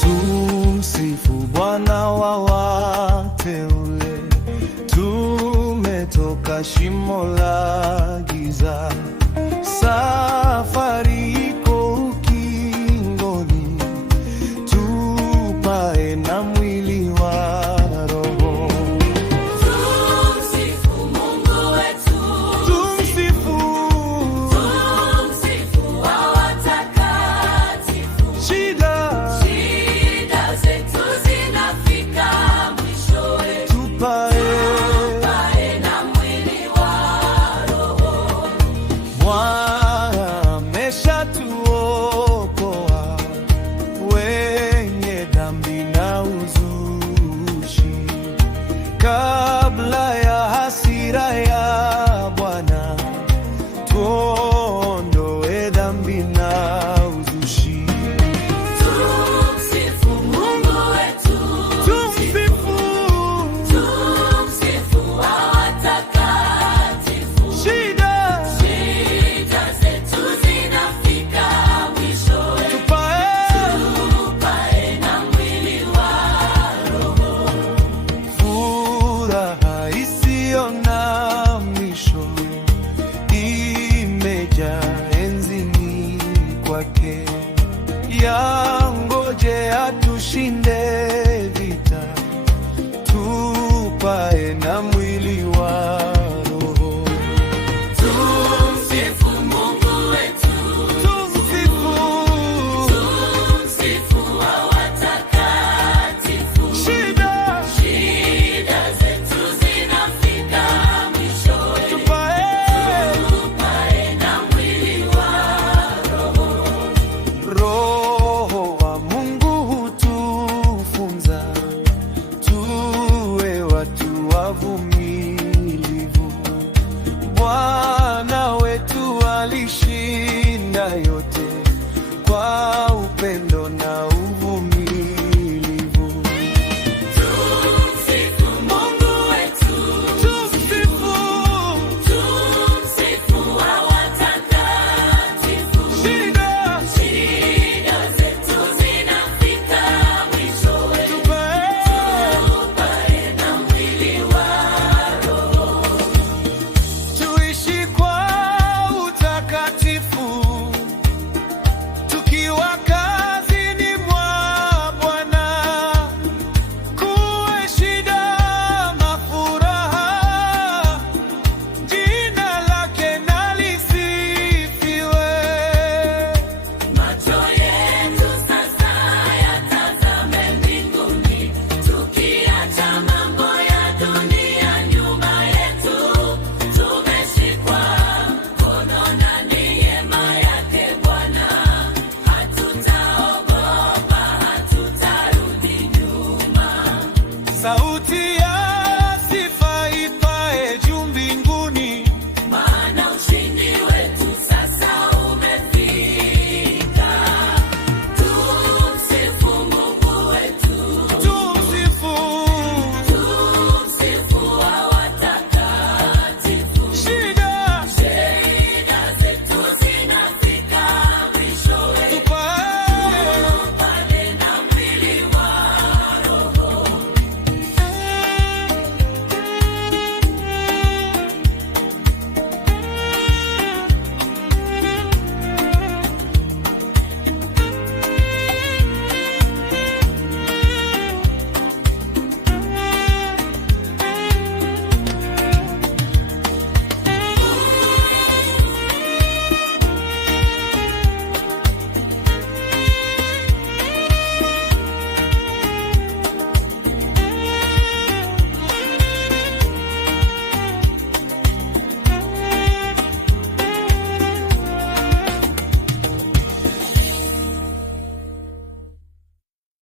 Tumsifu Bwana wa wateule, tumetoka shimo la giza, safari iko ukingoni, tupae na mwili wa roho. Tumsifu Mungu wetu, Tumsifu wa watakatifu. shida Zetu zinafika mwishowe, tupae tupae na mwili wa roho. Bwana ameshatuokoa wenye dhambi na uzushi, kabla ya hasira ya Bwana tuondoe dhambi na uzushi. Tumsifu Mungu wetu, Tumsifu wa watakatifu. shida Zetu zinafika mwishowe, tupae tupae na mwili wa roho. furaha isiyo na mwisho imejaa enzini kwake, yangoje atushinde